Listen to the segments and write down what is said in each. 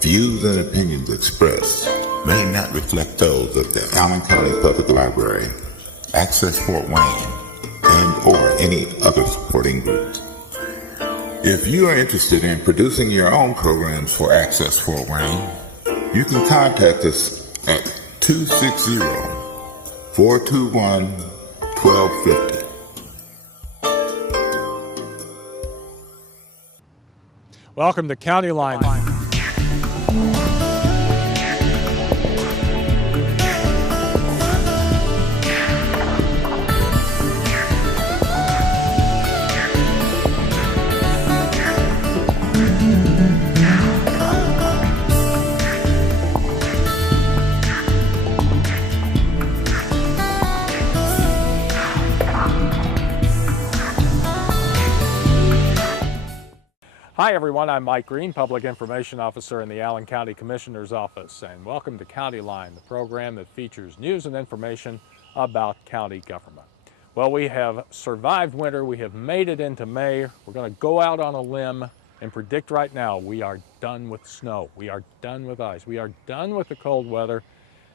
Views and opinions expressed may not reflect those of the Allen County Public Library, Access Fort Wayne, and or any other supporting groups. If you are interested in producing your own programs for Access Fort Wayne, you can contact us at 260-421-1250. Welcome to Countyline. Hi everyone, I'm Mike Green, Public Information Officer in the Allen County Commissioner's Office, and welcome to Countyline, the program that features news and information about county government. Well, we have survived winter, we have made it into May. We're going to go out on a limb and predict right now we are done with snow, we are done with ice, we are done with the cold weather,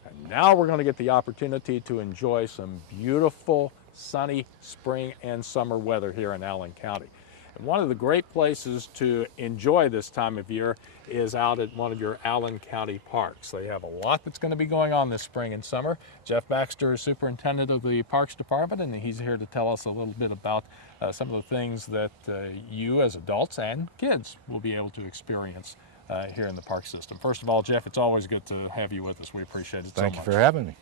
and now we're going to get the opportunity to enjoy some beautiful, sunny spring and summer weather here in Allen County. And one of the great places to enjoy this time of year is out at one of your Allen County parks. They have a lot that's going to be going on this spring and summer. Jeff Baxter is superintendent of the Parks Department, and he's here to tell us a little bit about some of the things that you as adults and kids will be able to experience here in the park system. First of all, Jeff, it's always good to have you with us. We appreciate it so much. Thank you for having me.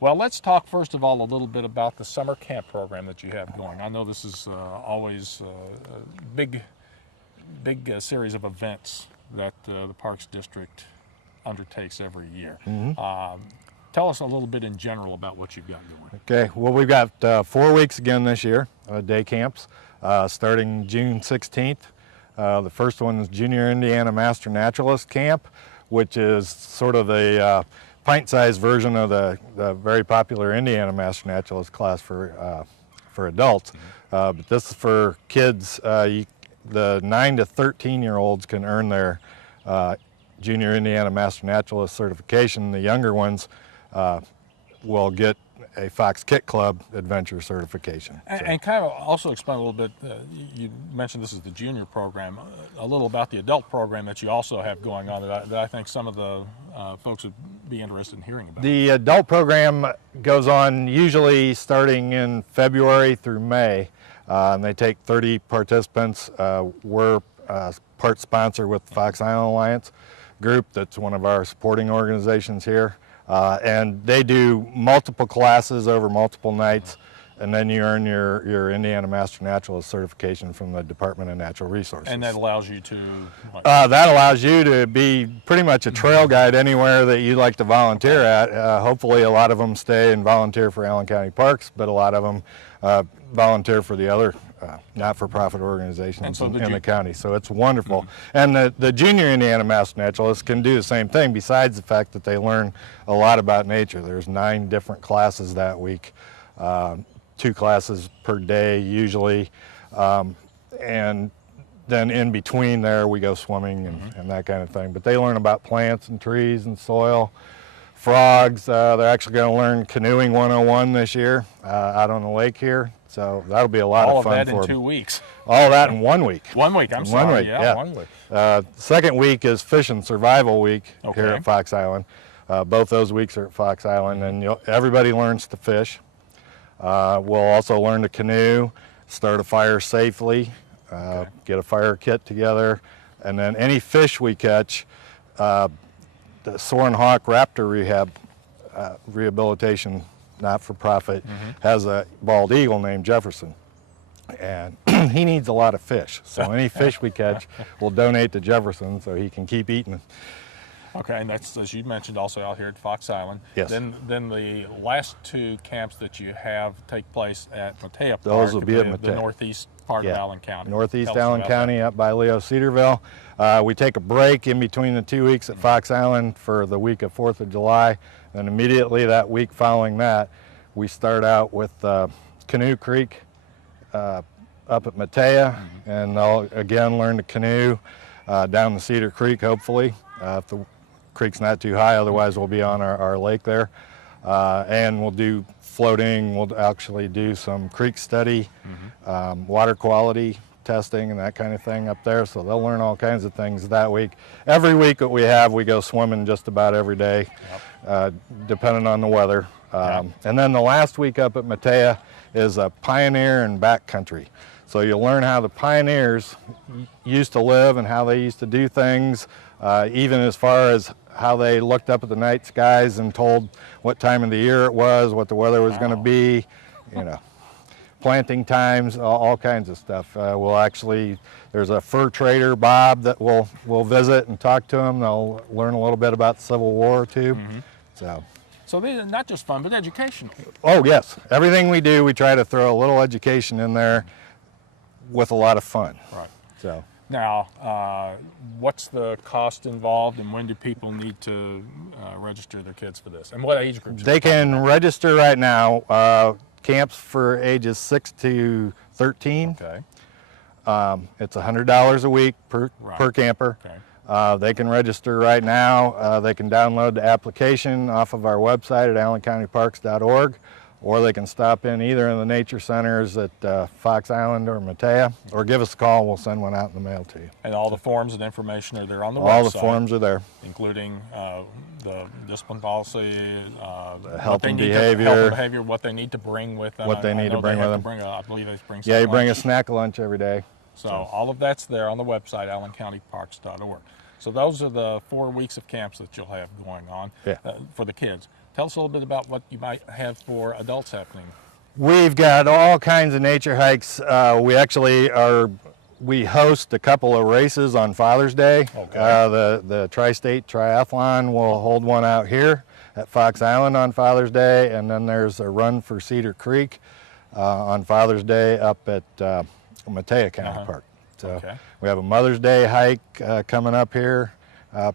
Well, let's talk first of all a little bit about the summer camp program that you have going. I know this is always a big series of events that the Parks District undertakes every year. Tell us a little bit in general about what you've got going. Okay, well, we've got 4 weeks again this year, day camps, starting June 16th. The first one is Junior Indiana Master Naturalist Camp, which is sort of the pint-sized version of the very popular Indiana Master Naturalist class for adults. But this is for kids. The 9 to 13-year-olds can earn their Junior Indiana Master Naturalist certification. The younger ones will get a Fox Kit Club adventure certification. And kind of also explain a little bit, you mentioned this is the junior program, a little about the adult program that you also have going on that I think some of the folks would be interested in hearing about. The adult program goes on usually starting in February through May, and they take 30 participants. We're part sponsor with the Fox Island Alliance group. That's one of our supporting organizations here. And they do multiple classes over multiple nights, and then you earn your Indiana Master Naturalist certification from the Department of Natural Resources. And that allows you to? That allows you to be pretty much a trail guide anywhere that you'd like to volunteer at. Hopefully a lot of them stay and volunteer for Allen County Parks, but a lot of them volunteer for the other not-for-profit organizations in the county. So it's wonderful. And the Junior Indiana Master Naturalists can do the same thing, besides the fact that they learn a lot about nature. There's 9 different classes that week, 2 classes per day usually, and then in between there we go swimming and that kind of thing. But they learn about plants and trees and soil, frogs. They're actually going to learn canoeing 101 this year out on the lake here. So that'll be a lot of fun for them. All of that in 2 weeks. All of that in 1 week. 1 week, I'm sorry. 1 week, yeah. 1 week. Second week is Fish and Survival Week here at Fox Island. Both those weeks are at Fox Island, and everybody learns to fish. We'll also learn to canoe, start a fire safely, get a fire kit together, and then any fish we catch, the Soaring Hawk Raptor Rehabilitation not-for-profit has a bald eagle named Jefferson, and he needs a lot of fish. So any fish we catch, we'll donate to Jefferson so he can keep eating. Okay, and that's, as you mentioned, also out here at Fox Island. Yes. Then the last 2 camps that you have take place at Matea Park. Those will be at Matea. The northeast part of Allen County. Northeast Allen County, up by Leo Cedarville. We take a break in between the 2 weeks at Fox Island for the week of 4th of July. And immediately that week following that, we start out with Canoe Creek up at Matea, and they'll again learn to canoe down the Cedar Creek, hopefully. if the creek's not too high. Otherwise, we'll be on our lake there. And we'll do floating. We'll actually do some creek study, water quality testing and that kind of thing up there. So they'll learn all kinds of things that week. Every week that we have, we go swimming just about every day, depending on the weather. And then the last week up at Matea is a pioneer and backcountry. So you'll learn how the pioneers used to live and how they used to do things, even as far as how they looked up at the night skies and told what time of the year it was, what the weather was going to be, you know, planting times, all kinds of stuff. There's a fur trader, Bob, that we'll visit and talk to him. They'll learn a little bit about the Civil War too. So they're not just fun, but educational. Oh yes, everything we do, we try to throw a little education in there with a lot of fun. Right. So now, what's the cost involved, and when do people need to register their kids for this? And what age groups? They can register right now. Camps for ages 6 to 13. Okay. It's $100 a week per camper. Okay. They can register right now. They can download the application off of our website at allencountyparks.org, or they can stop in either in the nature centers at Fox Island or Matea, or give us a call. We'll send one out in the mail to you. And all the forms and information are there on the website. All the forms are there, including the discipline policy, health and behavior, what they need to bring with them. What they need to bring with them. I believe they bring. Yeah, you bring a snack lunch every day. So all of that's there on the website, allencountyparks.org. So those are the 4 weeks of camps that you'll have going on for the kids. Tell us a little bit about what you might have for adults happening. We've got all kinds of nature hikes. We host a couple of races on Father's Day. Okay. The Tri-State Triathlon will hold one out here at Fox Island on Father's Day, and then there's a run for Cedar Creek on Father's Day up at Matea County Park. So we have a Mother's Day hike coming up here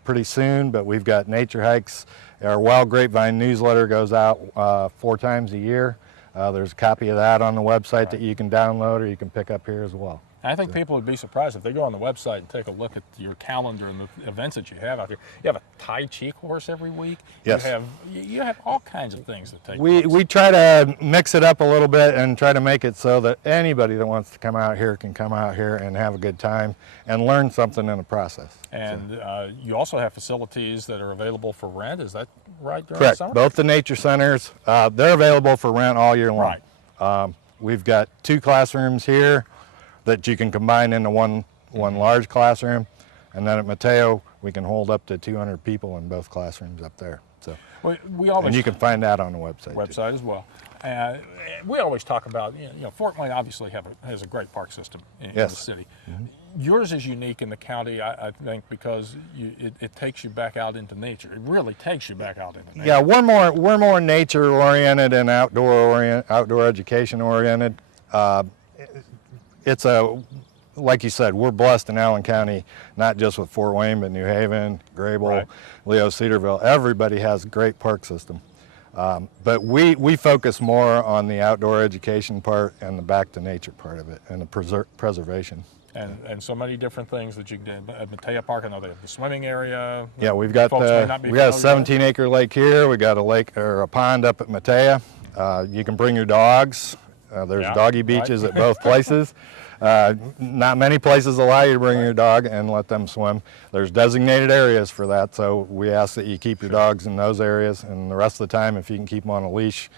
pretty soon, but we've got nature hikes. Our Wild Grapevine newsletter goes out 4 times a year. There's a copy of that on the website that you can download or you can pick up here as well. I think people would be surprised if they go on the website and take a look at your calendar and the events that you have out here. You have a Tai Chi course every week. Yes. You have all kinds of things that take place. We try to mix it up a little bit and try to make it so that anybody that wants to come out here can come out here and have a good time and learn something in the process. And you also have facilities that are available for rent. Is that right during Correct. the summer? Both the nature centers, they're available for rent all year long. Right. We've got 2 classrooms here that you can combine into one large classroom, and then at Mateo we can hold up to 200 people in both classrooms up there. So we always, and you can find that on the website. Website as well. We always talk about Fort Wayne obviously has a great park system in the city. Yours is unique in the county, I think, because it takes you back out into nature. It really takes you back out into nature. Yeah, we're more nature oriented and outdoor education oriented. It's like you said, we're blessed in Allen County, not just with Fort Wayne, but New Haven, Grable, Leo, Cedarville. Everybody has a great park system. But we focus more on the outdoor education part and the back to nature part of it and the preservation. And so many different things that you can do. At Matea Park, I know they have the swimming area. Yeah, we got a 17-acre lake here. We got a lake or a pond up at Matea. You can bring your dogs. There's doggy beaches at both places. Not many places allow you to bring your dog and let them swim. There's designated areas for that, so we ask that you keep your dogs in those areas, and the rest of the time, if you can keep them on a leash,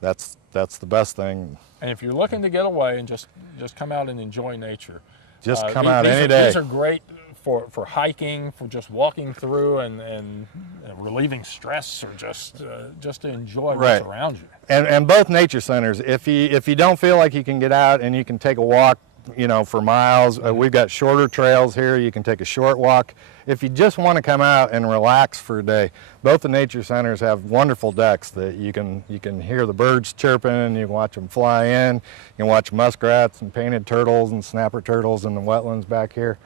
that's the best thing. And if you're looking to get away and just come out and enjoy nature, just come out any day. These are great for hiking, for just walking through and relieving stress, or just to enjoy what's around you. And both nature centers, if you don't feel like you can get out and you can take a walk, for miles, we've got shorter trails here. You can take a short walk. If you just want to come out and relax for a day, both the nature centers have wonderful decks that you can hear the birds chirping, you can watch them fly in, you can watch muskrats and painted turtles and snapper turtles in the wetlands back here.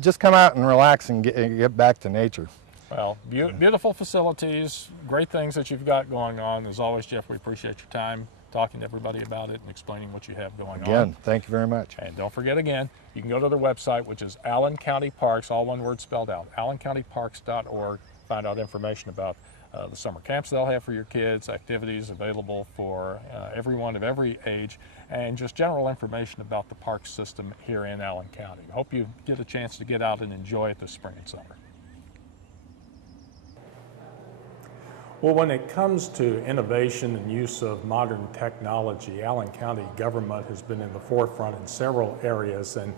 Just come out and relax and get back to nature. Well, beautiful facilities, great things that you've got going on. As always, Jeff, we appreciate your time. talking to everybody about it and explaining what you have going on. Again, thank you very much. And don't forget again, you can go to their website, which is Allen County Parks, all one word spelled out, allencountyparks.org. Find out information about the summer camps they'll have for your kids, activities available for everyone of every age, and just general information about the park system here in Allen County. Hope you get a chance to get out and enjoy it this spring and summer. Well, when it comes to innovation and use of modern technology, Allen County government has been in the forefront in several areas, and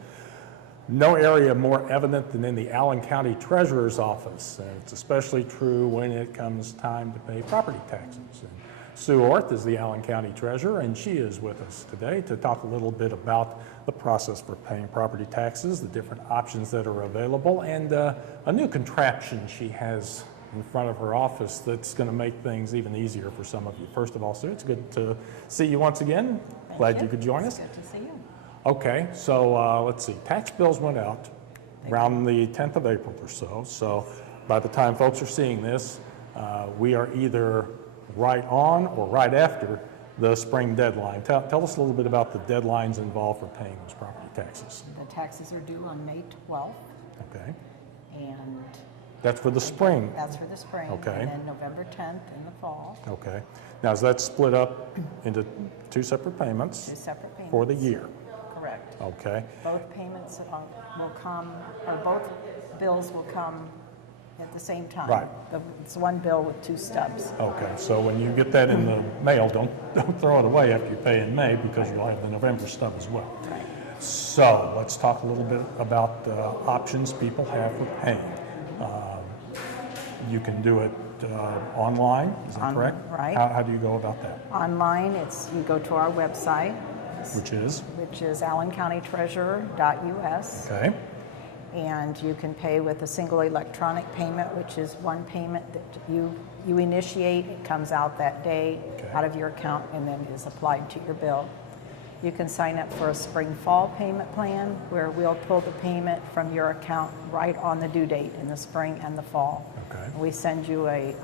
no area more evident than in the Allen County Treasurer's Office. And it's especially true when it comes time to pay property taxes. And Sue Orth is the Allen County Treasurer, and she is with us today to talk a little bit about the process for paying property taxes, the different options that are available, and a new contraption she has in front of her office that's going to make things even easier for some of you. First of all, Sue, it's good to see you once again. Glad you could join us. Good to see you. Okay, so let's see. Tax bills went out around the 10th of April or so. So by the time folks are seeing this, we are either right on or right after the spring deadline. Tell us a little bit about the deadlines involved for paying those property taxes. The taxes are due on May 12th, Okay, and that's for the spring. that's for the spring. Okay. And then November 10th in the fall, Okay. Now, is that split up into two separate payments 2 separate payments. for the year? Correct. Okay. Both payments will come, or both bills will come at the same time. Right. It's one bill with 2 stubs. Okay, so when you get that in the mail, don't throw it away after you pay in May, because you'll have the November stub as well. Right. So let's talk a little bit about the options people have for paying. You can do it online, is that correct? Right. How do you go about that? Online, you go to our website, Which is? which is allencountytreasurer.us. Okay, And you can pay with a single electronic payment, which is one payment that you initiate. It comes out that day Okay. out of your account and then is applied to your bill. You can sign up for a spring-fall payment plan where we'll pull the payment from your account right on the due date in the spring and the fall. Okay. We send you a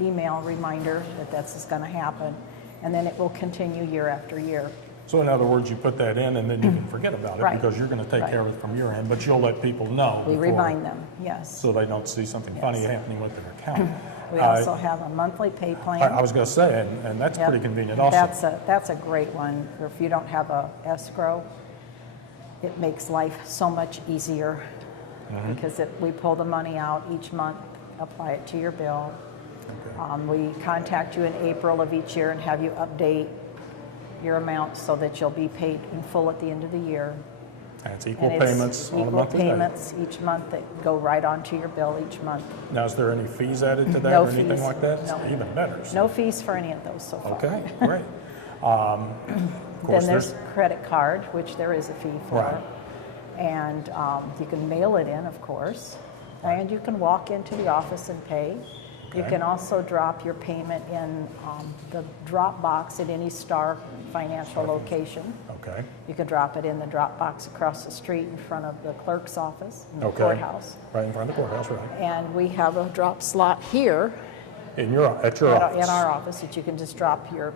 email reminder that that's going to happen, and then it will continue year after year. so in other words, you put that in and then you can forget about it, Right. because you're going to take Right. care of it from your end, but you'll let people know We before, remind them, yes. so they don't see something funny Yes. happening with their account. We also have a monthly pay plan. I was going to say, and that's Yep. pretty convenient also. That's a great one. If you don't have a escrow, it makes life so much easier because we pull the money out each month, apply it to your bill. We contact you in April of each year and have you update your amount so that you'll be paid in full at the end of the year. And it's equal And it's payments on a equal monthly day. payments each month that go right onto your bill each month. Now, is there any fees added to that No or anything fees. like that? No. Even better. No fees for any of those so far. Okay, great. Of course, Then there's credit card, which there is a fee for. Right. And you can mail it in, of course. And you can walk into the office and pay. You Okay. can also drop your payment in the drop box at any Star financial location. Okay, You can drop it in the drop box across the street in front of the clerk's office, in the okay. courthouse. Right in front of the courthouse, right. And we have a drop slot here At your office? in our office that you can just drop your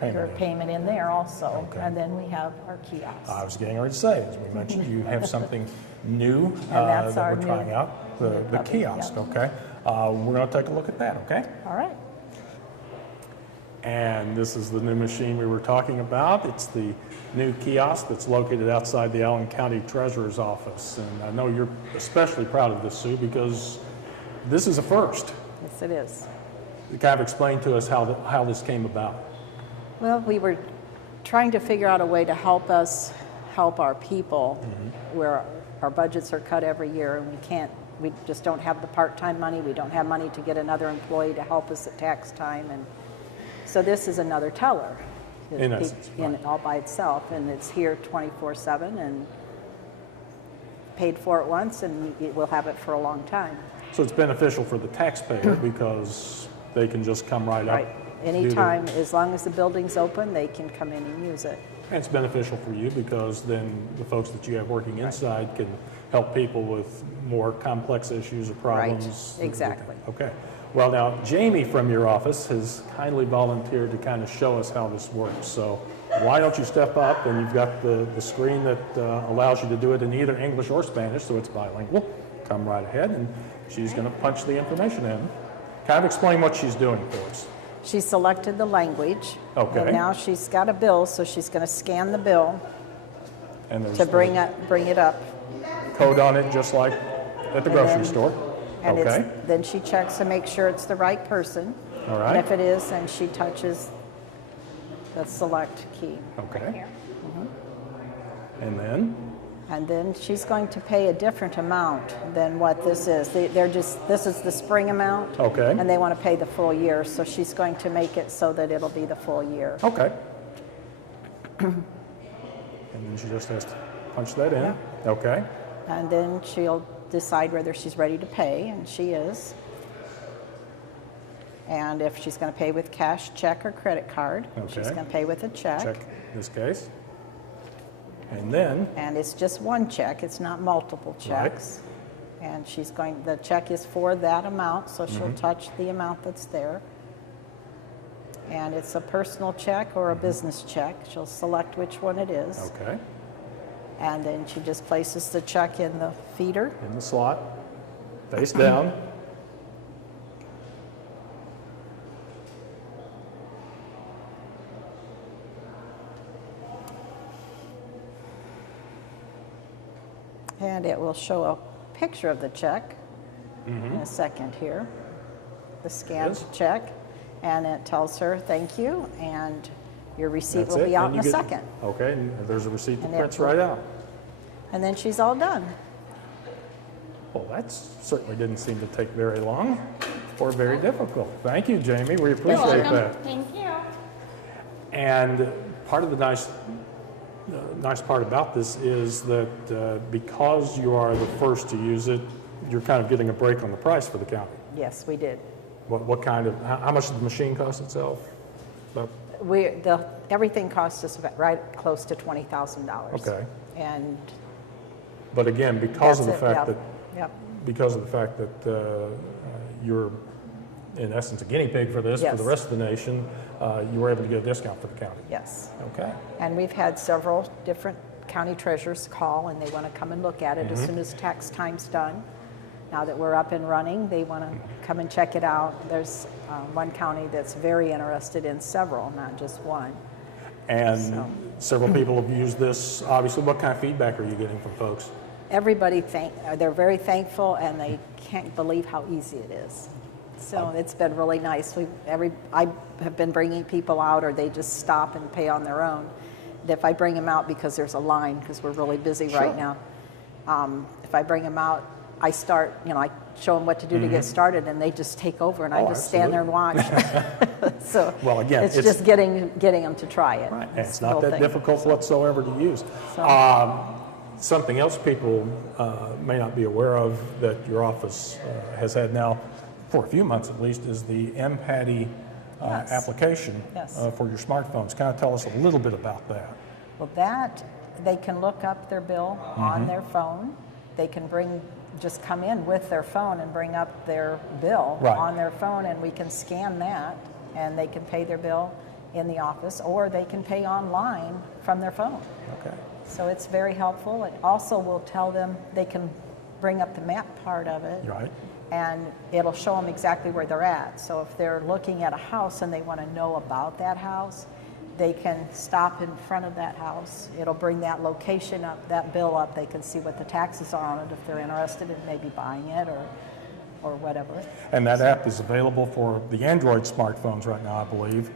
Payment in. payment in there also. Okay. And then we have our kiosk. I was getting ready to say, as we mentioned, you have something new that's that our we're trying new- out, the puppy, kiosk, yeah. okay? We're going to take a look at that, okay? All right. And this is the new machine we were talking about. It's the new kiosk that's located outside the Allen County Treasurer's Office. And I know you're especially proud of this, Sue, because this is a first. Yes, it is. Kind of explain to us how this came about. Well, we were trying to figure out a way to help us help our people where our budgets are cut every year and we just don't have the part-time money. We don't have money to get another employee to help us at tax time. And so this is another teller. In essence, right. All by itself. And it's here 24/7 and paid for it once and we'll have it for a long time. So it's beneficial for the taxpayer because they can just come right up. Right. Anytime, as long as the building's open, they can come in and use it. And it's beneficial for you because then the folks that you have working inside can help people with more complex issues or problems. Right, exactly. Okay. Well, now, Jamie from your office has kindly volunteered to kind of show us how this works. So why don't you step up, and you've got the screen that allows you to do it in either English or Spanish, so it's bilingual. Come right ahead, and she's going to punch the information in. Kind of explain what she's doing for us. She selected the language. Okay. And now she's got a bill, so she's going to scan the bill And there's to bring it up. code on it, just like at the grocery store. And Okay. then she checks to make sure it's the right person. All And right. if it is, then she touches the select key. Okay. And then, And then she's going to pay a different amount than what this is. This is the spring amount. Okay. And they want to pay the full year, so she's going to make it so that it'll be the full year. okay. And then she just has to punch that in. Yeah. Okay. And then she'll decide whether she's ready to pay, and she is. And if she's going to pay with cash, check, or credit card, she's Okay. going to pay with a check. Check this case. And then, And it's just one check, it's not multiple checks. And the check is for that amount, so she'll touch the amount that's there. And it's a personal check or a business check. She'll select which one it is. okay, And then she just places the check in the feeder. in the slot, face down. And it will show a picture of the check in a second here. The scanned Yes. check. And it tells her, thank you, and your receipt That's will it. be out Then in a you get- second. Okay, and there's a receipt that And it prints will- right out. And then she's all done. Well, that certainly didn't seem to take very long or very difficult. Thank you, Jamie. We appreciate that. Thank you. And part of the nice part about this is that because you are the first to use it, you're kind of getting a break on the price for the county. Yes, we did. What kind of, how much does the machine cost itself? About- Everything cost us right close to $20,000. Okay. And But again, because of the that's it, fact yep, that yep. because of the fact that you're in essence a guinea pig for this for Yes. the rest of the nation, you were able to get a discount for the county. Yes. Okay. And we've had several different county treasurers call, and they want to come and look at it Mm-hmm. as soon as tax time's done. Now that we're up and running, they want to come and check it out. There's one county that's very interested in several, not just one. And So- several people have used this. Obviously, what kind of feedback are you getting from folks? Everybody they're very thankful, and they can't believe how easy it is. So it's been really nice. I have been bringing people out, or they just stop and pay on their own. And if I bring them out, because there's a line, because we're really busy right now, if I bring them out, I start, I show them what to do to get started, and they just take over, and I Oh, just stand there and watch. So Well, again, it's it's- just getting them to try it. Right. And That's it's the not whole that thing. difficult whatsoever to use. So- Something else people may not be aware of that your office has had now for a few months at least is the MPATI Yes. application Yes. For your smartphones. Kind of tell us a little bit about that. Well, they can look up their bill on their phone. They can just come in with their phone and bring up their bill Right. on their phone, and we can scan that, and they can pay their bill in the office, or they can pay online from their phone. Okay. So it's very helpful. It also will tell them, they can bring up the map part of it, Right. and it'll show them exactly where they're at. So if they're looking at a house and they want to know about that house, they can stop in front of that house. It'll bring that location up, that bill up. They can see what the taxes are on it if they're interested in maybe buying it or whatever. And that app is available for the Android smartphones right now, I believe.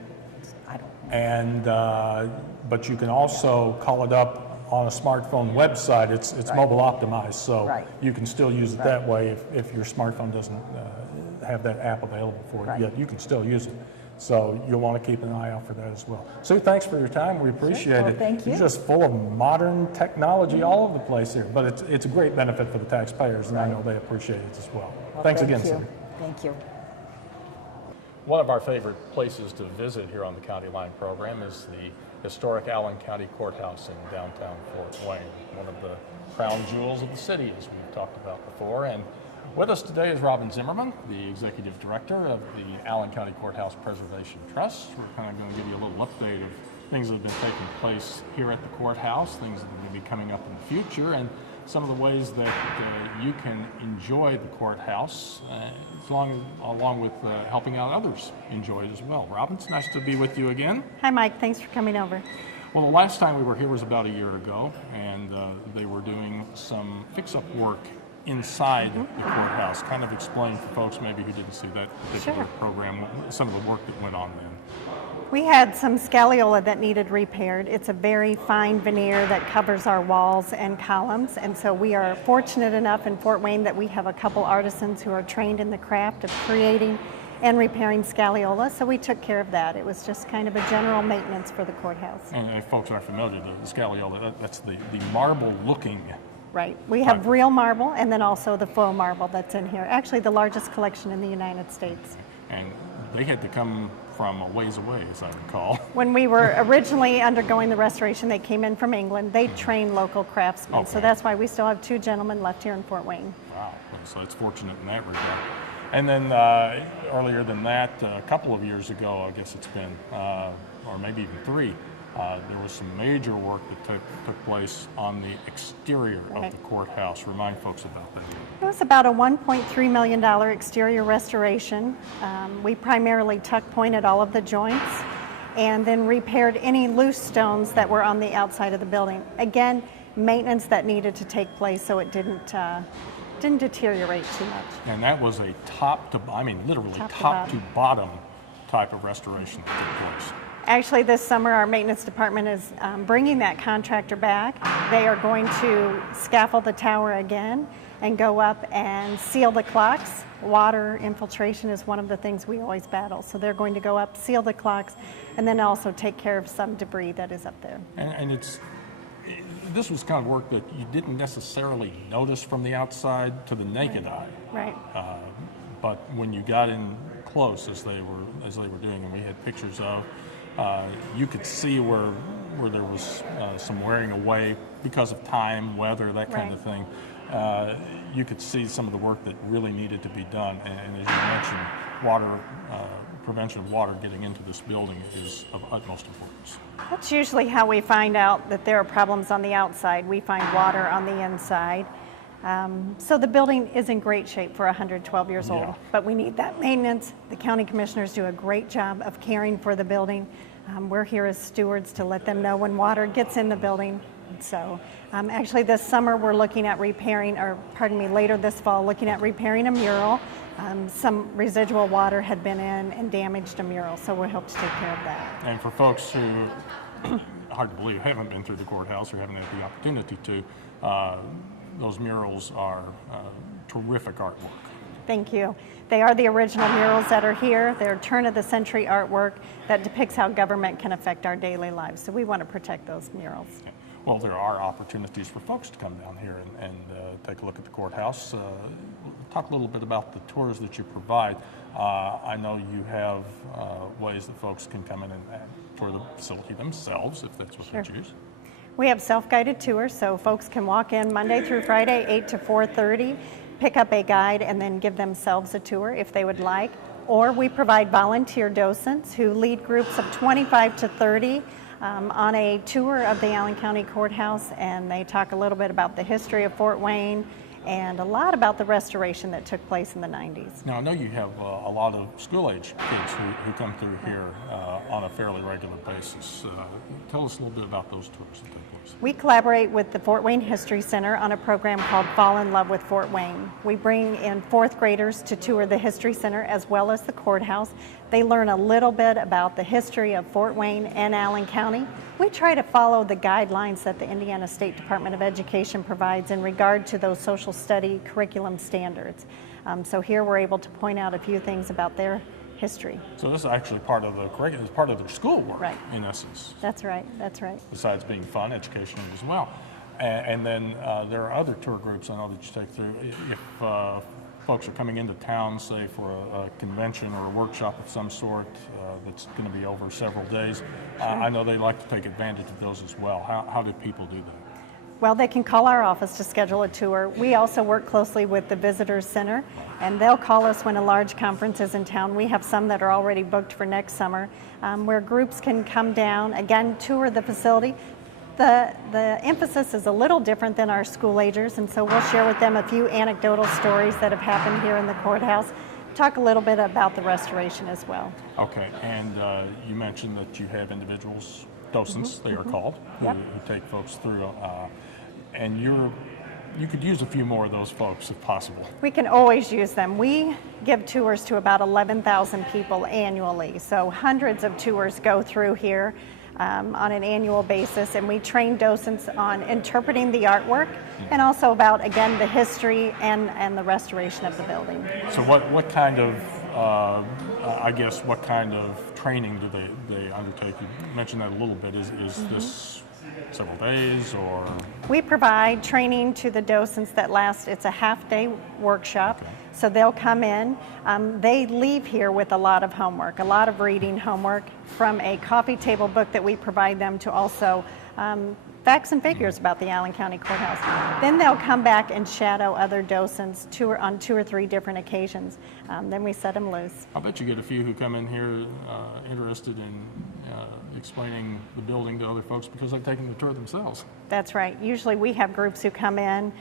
I don't know. And but you can also call it up on a smartphone website. It's Right. mobile optimized, so Right. you can still use it that way if your smartphone doesn't have that app available for it Right. yet. You can still use it. So you'll want to keep an eye out for that as well. Sue, thanks for your time. We appreciate Well, it. thank you. You're just full of modern technology all over the place here, but it's a great benefit for the taxpayers, and I know they appreciate it as well. Well, Thanks thank again, you. Sue. Thank you. One of our favorite places to visit here on the Countyline program is the historic Allen County Courthouse in downtown Fort Wayne, one of the crown jewels of the city, as we've talked about before. And With us today is Robin Zimmerman, the Executive Director of the Allen County Courthouse Preservation Trust. We're kind of going to give you a little update of things that have been taking place here at the courthouse, things that are going to be coming up in the future, and some of the ways that you can enjoy the courthouse, along with helping out others enjoy it as well. Robin, it's nice to be with you again. Hi, Mike. Thanks for coming over. Well, the last time we were here was about a year ago, and they were doing some fix-up work inside the courthouse. Kind of explain for folks maybe who didn't see that particular program, some of the work that went on then. We had some scagliola that needed repaired. It's a very fine veneer that covers our walls and columns, and so we are fortunate enough in Fort Wayne that we have a couple artisans who are trained in the craft of creating and repairing scagliola, so we took care of that. It was just kind of a general maintenance for the courthouse. And if folks aren't familiar, the scagliola, that's the marble-looking. Right. We have real marble and then also the faux marble that's in here. Actually, the largest collection in the United States. And they had to come from a ways away, as I recall. When we were originally undergoing the restoration, they came in from England. They trained local craftsmen, so that's why we still have two gentlemen left here in Fort Wayne. Wow, so it's fortunate in that regard. And then earlier than that, a couple of years ago, I guess it's been, or maybe even three, there was some major work that took place on the exterior of the courthouse. Remind folks about that. It was about a $1.3 million exterior restoration. We primarily tuck pointed all of the joints and then repaired any loose stones that were on the outside of the building. Again, maintenance that needed to take place so it didn't deteriorate too much. And that was a literally top to bottom type of restoration that took place. Actually, this summer, our maintenance department is bringing that contractor back. They are going to scaffold the tower again and go up and seal the clocks. Water infiltration is one of the things we always battle. So they're going to go up, seal the clocks, and then also take care of some debris that is up there. And this was kind of work that you didn't necessarily notice from the outside to the naked eye. Right. But when you got in close, as they were doing, and we had pictures of, you could see where there was some wearing away because of time, weather, that kind of thing. You could see some of the work that really needed to be done. And as you mentioned, water prevention of water getting into this building is of utmost importance. That's usually how we find out that there are problems on the outside. We find water on the inside. So the building is in great shape for 112 years old, but we need that maintenance. The county commissioners do a great job of caring for the building. We're here as stewards to let them know when water gets in the building. So actually this summer we're looking at later this fall, looking at repairing a mural. Some residual water had been in and damaged a mural, so we'll help to take care of that. And for folks who, hard to believe, haven't been through the courthouse or haven't had the opportunity to, those murals are terrific artwork. Thank you. They are the original murals that are here. They're turn-of-the-century artwork that depicts how government can affect our daily lives. So we want to protect those murals. Okay. Well, there are opportunities for folks to come down here and take a look at the courthouse. Talk a little bit about the tours that you provide. I know you have ways that folks can come in and tour the facility themselves, if that's what they choose. We have self-guided tours, so folks can walk in Monday through Friday, 8 to 4:30, pick up a guide, and then give themselves a tour if they would like. Or we provide volunteer docents who lead groups of 25 to 30 on a tour of the Allen County Courthouse, and they talk a little bit about the history of Fort Wayne and a lot about the restoration that took place in the 90s. Now, I know you have a lot of school-age kids who come through here on a fairly regular basis. Tell us a little bit about those tours that take place. We collaborate with the Fort Wayne History Center on a program called Fall in Love with Fort Wayne. We bring in fourth graders to tour the History Center as well as the courthouse. They learn a little bit about the history of Fort Wayne and Allen County. We try to follow the guidelines that the Indiana State Department of Education provides in regard to those social study curriculum standards. So here we're able to point out a few things about their history. So this is actually part of the curriculum, it's part of their schoolwork, right, in essence. That's right, that's right. Besides being fun, educational as well. And then there are other tour groups I know that you take through. If folks are coming into town, say for a convention or a workshop of some sort that's going to be over several days, I know they like to take advantage of those as well. How do people do that? Well, they can call our office to schedule a tour. We also work closely with the Visitors Center, and they'll call us when a large conference is in town. We have some that are already booked for next summer, where groups can come down, again, tour the facility. The emphasis is a little different than our school agers, and so we'll share with them a few anecdotal stories that have happened here in the courthouse. Talk a little bit about the restoration as well. Okay, and you mentioned that you have individuals, docents, they are called, Yep. who take folks through, and you could use a few more of those folks if possible. We can always use them. We give tours to about 11,000 people annually, so hundreds of tours go through here on an annual basis, and we train docents on interpreting the artwork and also about, again, the history and the restoration of the building. So what kind of, I guess, what kind of training do they undertake? You mentioned that a little bit. Is this several days, or? We provide training to the docents that last, it's a half-day workshop. Okay. So they'll come in, they leave here with a lot of homework, a lot of reading homework, from a coffee table book that we provide them to also facts and figures about the Allen County Courthouse. Then they'll come back and shadow other docents on 2 or 3 different occasions. Then we set them loose. I bet you get a few who come in here interested in explaining the building to other folks because they've taken the tour themselves. That's right. Usually we have groups who come in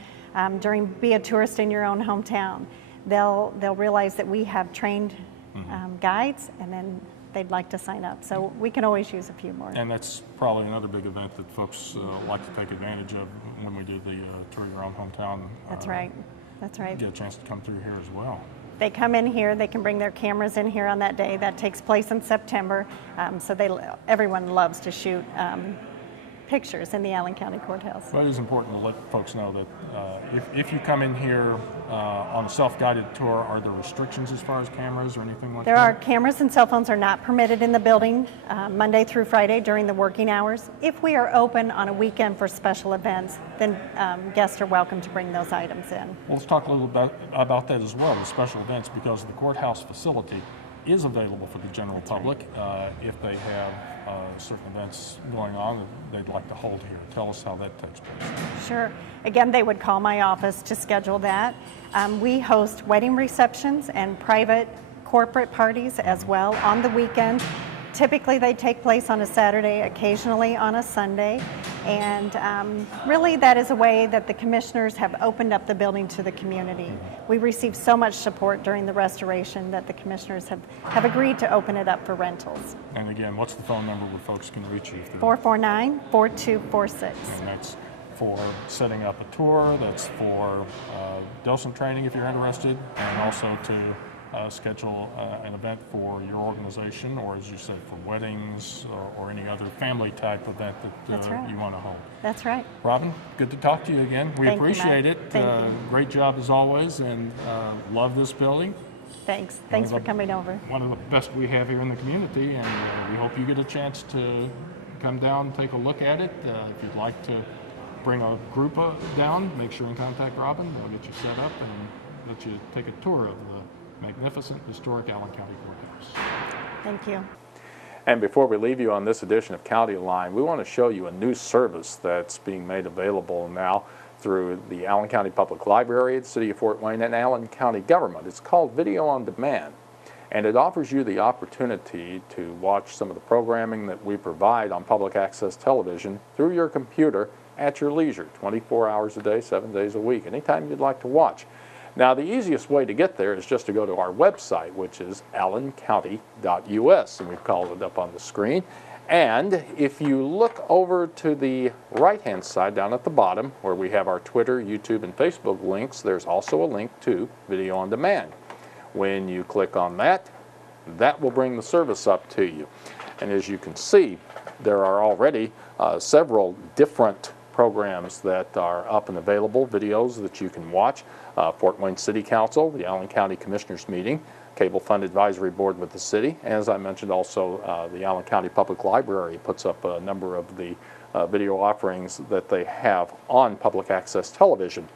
during Be a Tourist in Your Own Hometown. They'll realize that we have trained guides, and then they'd like to sign up. So we can always use a few more. And that's probably another big event that folks like to take advantage of when we do the Tour Your Own Hometown. That's right. That's right. Get a chance to come through here as well. They come in here, they can bring their cameras in here on that day. That takes place in September. So everyone loves to shoot pictures in the Allen County Courthouse. Well, it is important to let folks know that if you come in here on a self-guided tour, are there restrictions as far as cameras or anything like that? There are. Cameras and cell phones are not permitted in the building Monday through Friday during the working hours. If we are open on a weekend for special events, then guests are welcome to bring those items in. Well, let's talk a little bit about that as well, the special events, because the courthouse facility is available for the general public if they have certain events going on that they'd like to hold here. Tell us how that takes place. Sure. Again, they would call my office to schedule that. We host wedding receptions and private corporate parties as well on the weekends. Typically, they take place on a Saturday, occasionally on a Sunday. And really, that is a way that the commissioners have opened up the building to the community. We received so much support during the restoration that the commissioners have agreed to open it up for rentals. And again, what's the phone number where folks can reach you? 449-4246. And that's for setting up a tour, that's for docent training if you're interested, and also to schedule an event for your organization, or as you said, for weddings or any other family type event that you want to hold. That's right. Robin, good to talk to you again. We Thank you, appreciate Matt. it. Thank you. Great job as always, and love this building. Thanks. Thanks for coming over. One of the best we have here in the community, and we hope you get a chance to come down and take a look at it. If you'd like to bring a group down, make sure and contact Robin. They'll get you set up and let you take a tour of the magnificent historic Allen County Courthouse. Thank you. And before we leave you on this edition of County Line, we want to show you a new service that's being made available now through the Allen County Public Library, the City of Fort Wayne, and Allen County government. It's called Video on Demand, and it offers you the opportunity to watch some of the programming that we provide on public access television through your computer at your leisure, 24 hours a day, 7 days a week, anytime you'd like to watch. Now, the easiest way to get there is just to go to our website, which is allencounty.us, and we've called it up on the screen. And if you look over to the right-hand side down at the bottom, where we have our Twitter, YouTube, and Facebook links, there's also a link to Video on Demand. When you click on that, that will bring the service up to you. And as you can see, there are already several different programs that are up and available, videos that you can watch. Fort Wayne City Council, the Allen County Commissioners Meeting, Cable Fund Advisory Board with the city. As I mentioned, also the Allen County Public Library puts up a number of the video offerings that they have on public access television.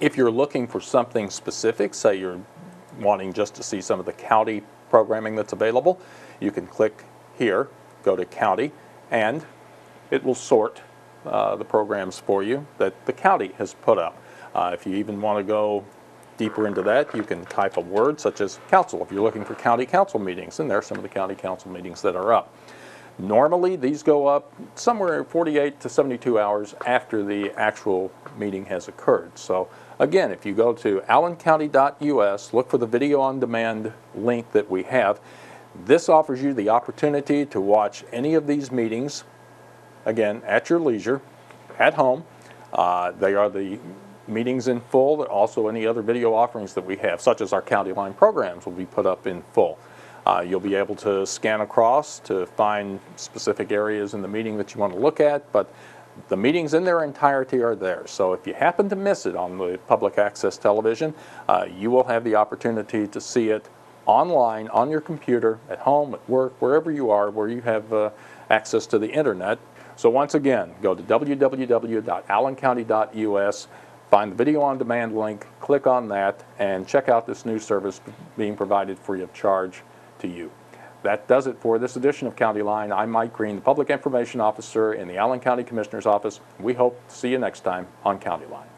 If you're looking for something specific, say you're wanting just to see some of the county programming that's available, you can click here, go to County, and it will sort the programs for you that the county has put up. If you even want to go deeper into that, you can type a word such as council if you're looking for county council meetings, and there are some of the county council meetings that are up. Normally, these go up somewhere 48 to 72 hours after the actual meeting has occurred. So again, if you go to allencounty.us, look for the video on demand link that we have. This offers you the opportunity to watch any of these meetings, again, at your leisure, at home. They are the meetings in full, but also any other video offerings that we have, such as our County Line programs, will be put up in full. You'll be able to scan across to find specific areas in the meeting that you want to look at, but the meetings in their entirety are there. So if you happen to miss it on the public access television, you will have the opportunity to see it online, on your computer, at home, at work, wherever you are, where you have access to the internet. So once again, go to www.allencounty.us, find the video on demand link, click on that, and check out this new service being provided free of charge to you. That does it for this edition of County Line. I'm Mike Green, the Public Information Officer in the Allen County Commissioner's Office. We hope to see you next time on County Line.